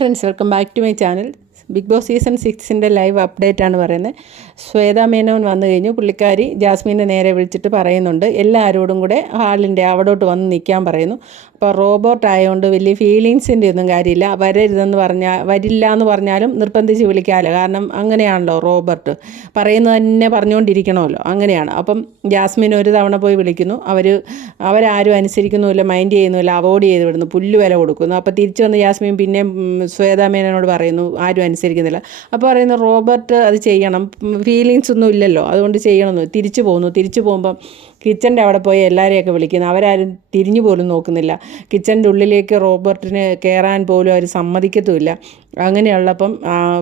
Friends welcome back to my channel Big Boss season സിക്സിന്റെ live update ആണ് പറയുന്നത്. ശ്വേത മേനോൻ വന്നു കഴിഞ്ഞു. പുള്ളിക്കാരി ജാസ്മിനെ നേരെ വിളിച്ചിട്ട് പറയുന്നുണ്ട്. എല്ലാവരോടും കൂടെ ഹാളിന്റെ അവിടോട്ട് വന്ന് നിൽക്കാൻ പറയുന്നു. അപ്പോൾ റോബോട്ട് ആയതുകൊണ്ട് വലിയ ഫീലിങ്സിന്റെ ഒന്നും കാര്യമില്ല. വരരുതെന്ന് പറഞ്ഞാൽ വരില്ല എന്ന് പറഞ്ഞാലും നിർബന്ധിച്ച് വിളിക്കാമല്ലോ. കാരണം അങ്ങനെയാണല്ലോ റോബർട്ട്. പറയുന്നത് തന്നെ പറഞ്ഞുകൊണ്ടിരിക്കണമല്ലോ. അങ്ങനെയാണ്. അപ്പം ജാസ്മിൻ ഒരു തവണ പോയി വിളിക്കുന്നു. അവർ അവരാരും അനുസരിക്കുന്നുമില്ല മൈൻഡ് ചെയ്യുന്നുമില്ല അവോയ്ഡ് ചെയ്ത് വിടുന്നു. പുല്ല് വില കൊടുക്കുന്നു. അപ്പോൾ തിരിച്ചു വന്ന് ജാസ്മിൻ പിന്നെ ശ്വേതാ മേനോനോട് പറയുന്നു. ആരും അനുസരിക്കുന്നില്ല. അപ്പോൾ പറയുന്നു റോബർട്ട് അത് ചെയ്യണം. ഫീലിങ്സ് ഒന്നും ഇല്ലല്ലോ. അതുകൊണ്ട് ചെയ്യണമെന്ന്. തിരിച്ചു പോകുന്നു. തിരിച്ചു പോകുമ്പം കിച്ചന്റെ അവിടെ പോയി എല്ലാവരെയൊക്കെ വിളിക്കുന്നു. അവരാരും തിരിഞ്ഞു പോലും നോക്കുന്നില്ല. കിച്ചന്റെ ഉള്ളിലേക്ക് റോബർട്ടിന് കയറാൻ പോലും അവർ സമ്മതിക്കത്തുമില്ല. അങ്ങനെയുള്ളപ്പം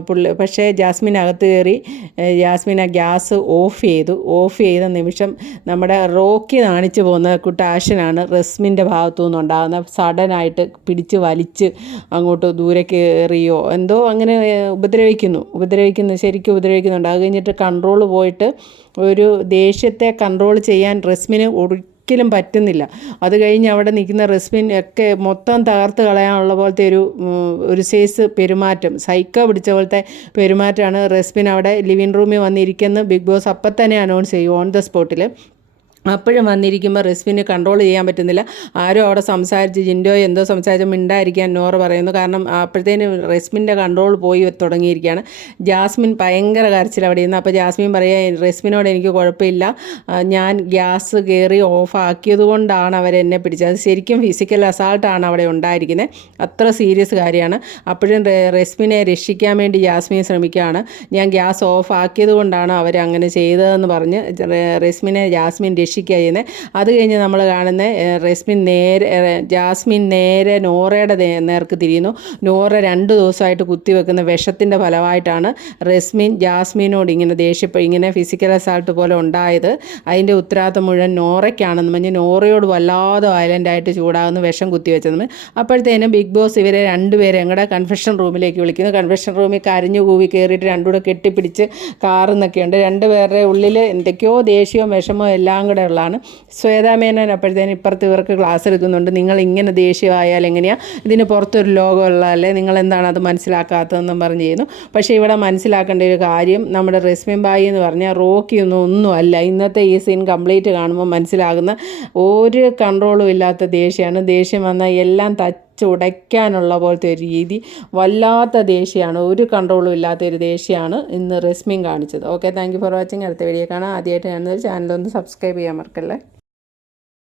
പുള്ളി പക്ഷേ ജാസ്മിൻ അകത്ത് കയറി ജാസ്മിൻ ആ ഗ്യാസ് ഓഫ് ചെയ്തു. ഓഫ് ചെയ്ത നിമിഷം നമ്മുടെ റോക്കി നാണിച്ചു പോകുന്ന കുട്ടാഷനാണ് റസ്മിന്റെ ഭാഗത്തു നിന്നുണ്ടാകുന്ന സഡനായിട്ട് പിടിച്ച് വലിച്ച് അങ്ങോട്ട് ദൂരെ കയറിയോ എന്തോ അങ്ങനെ ഉപദ്രവിക്കുന്നു. ഉപദ്രവിക്കുന്നു ശരിക്കും ഉപദ്രവിക്കുന്നുണ്ട്. അത് കഴിഞ്ഞിട്ട് കൺട്രോൾ പോയിട്ട് ഒരു ദേഷ്യത്തെ കൺട്രോൾ ചെയ്യാൻ റസ്മിന് ഒരിക്കലും പറ്റുന്നില്ല. അത് കഴിഞ്ഞ് അവിടെ നിൽക്കുന്ന റസ്മിൻ ഒക്കെ മൊത്തം തകർത്ത് കളയാനുള്ള പോലത്തെ ഒരു ഒരു സൈസ് പെരുമാറ്റം. സൈക്കോ പിടിച്ച പോലത്തെ പെരുമാറ്റമാണ് റസ്മിൻ അവിടെ ലിവിങ് റൂമിൽ വന്നിരിക്കുന്നു ബിഗ് ബോസ് അപ്പം തന്നെ അനൗൺസ് ചെയ്യും ഓൺ ദ സ്പോട്ടിൽ അപ്പോഴും വന്നിരിക്കുമ്പോൾ റെസ്പിനെ കൺട്രോൾ ചെയ്യാൻ പറ്റുന്നില്ല. ആരും അവിടെ സംസാരിച്ച് ജിൻഡോ എന്തോ സംസാരിച്ച് മിണ്ടായിരിക്കാൻ നോറ് പറയുന്നു. കാരണം അപ്പോഴത്തേന് റെസ്മിന്റെ കൺട്രോൾ പോയി തുടങ്ങിയിരിക്കുകയാണ്. ജാസ്മിൻ ഭയങ്കര കരച്ചിൽ അവിടെ ഇരുന്ന്. അപ്പോൾ ജാസ്മിൻ പറയുക റെസ്മിനോട് എനിക്ക് കുഴപ്പമില്ല. ഞാൻ ഗ്യാസ് കയറി ഓഫാക്കിയത് കൊണ്ടാണ് അവരെന്നെ പിടിച്ചത്. ശരിക്കും ഫിസിക്കൽ അസാൾട്ടാണ് അവിടെ ഉണ്ടായിരിക്കുന്നത് അത്ര സീരിയസ് കാര്യമാണ്. അപ്പോഴും റെസ്മിനെ രക്ഷിക്കാൻ വേണ്ടി ജാസ്മിൻ ശ്രമിക്കുകയാണ്. ഞാൻ ഗ്യാസ് ഓഫ് ആക്കിയത് കൊണ്ടാണ് അവരങ്ങനെ ചെയ്തതെന്ന് പറഞ്ഞ് റെസ്മിനെ ജാസ്മിൻ ചെയ്യുന്നത് അത് കഴിഞ്ഞ് നമ്മൾ കാണുന്ന റെസ്മിൻ നേരെ ജാസ്മിൻ നേരെ നോറയുടെ നേർക്ക് തിരിയുന്നു. നോറ രണ്ട് ദിവസമായിട്ട് കുത്തിവെക്കുന്ന വിഷത്തിന്റെ ഫലമായിട്ടാണ് റെസ്മിൻ ജാസ്മിനോട് ഇങ്ങനെ ദേഷ്യപ്പെ ഇങ്ങനെ ഫിസിക്കൽ അസാൾട്ട് പോലെ ഉണ്ടായത്. അതിന്റെ ഉത്തരവാദിത്തം മുഴുവൻ നോറയ്ക്കാണെന്ന് പറഞ്ഞ് നോറയോട് വല്ലാതെ വയലന്റായിട്ട് ചൂടാകുന്ന വിഷം കുത്തിവെച്ചതെന്ന് അപ്പോഴത്തേനും ബിഗ് ബോസ് ഇവരെ രണ്ടുപേരെ ഞങ്ങളുടെ കൺഫെഷൻ റൂമിലേക്ക് വിളിക്കുന്നു. കൺഫെഷൻ റൂമിൽ കരഞ്ഞു കൂവി കയറിയിട്ട് രണ്ടുകൂടെ കെട്ടിപ്പിടിച്ച് കാറുന്നൊക്കെയുണ്ട് രണ്ടുപേരുടെ ഉള്ളിൽ എന്തൊക്കെയോ ദേഷ്യവും വിഷമോ എല്ലാം കൂടെ ഉള്ളതാണ് ശ്വേതാമേനോൻ അപ്പോഴത്തേന് ഇപ്പുറത്ത് ഇവർക്ക് ക്ലാസ് എടുക്കുന്നുണ്ട്. നിങ്ങൾ ഇങ്ങനെ ദേഷ്യമായാൽ എങ്ങനെയാണ് ഇതിന് പുറത്തൊരു ലോകമുള്ളതല്ലേ നിങ്ങൾ എന്താണ് അത് മനസ്സിലാക്കാത്തതെന്നും പറഞ്ഞ് ചെയ്യുന്നു. പക്ഷേ ഇവിടെ മനസ്സിലാക്കേണ്ട ഒരു കാര്യം നമ്മുടെ റസ്മിൻ ബായി എന്ന് പറഞ്ഞാൽ റോക്കിയൊന്നും ഒന്നുമല്ല ഇന്നത്തെ ഈ സീൻ കംപ്ലീറ്റ് കാണുമ്പോൾ മനസ്സിലാകുന്ന ഒരു കൺട്രോളും ഇല്ലാത്ത ദേഷ്യമാണ്. ദേഷ്യം വന്നാൽ എല്ലാം തച്ച് ഉടയ്ക്കാനുള്ള പോലത്തെ ഒരു രീതി വല്ലാത്ത ദേഷ്യമാണ്. ഒരു കൺട്രോളും ഇല്ലാത്ത ഒരു ദേഷ്യമാണ് ഇന്ന് റെസ്മിൻ കാണിച്ചത്. ഓക്കെ താങ്ക് ഫോർ വാച്ചിങ് അടുത്ത വീഡിയോ കാണാം. ആദ്യമായിട്ട് ഞാനൊരു ചാനലൊന്ന് സബ്സ്ക്രൈബ് ചെയ്യാൻ മറക്കല്ലേ?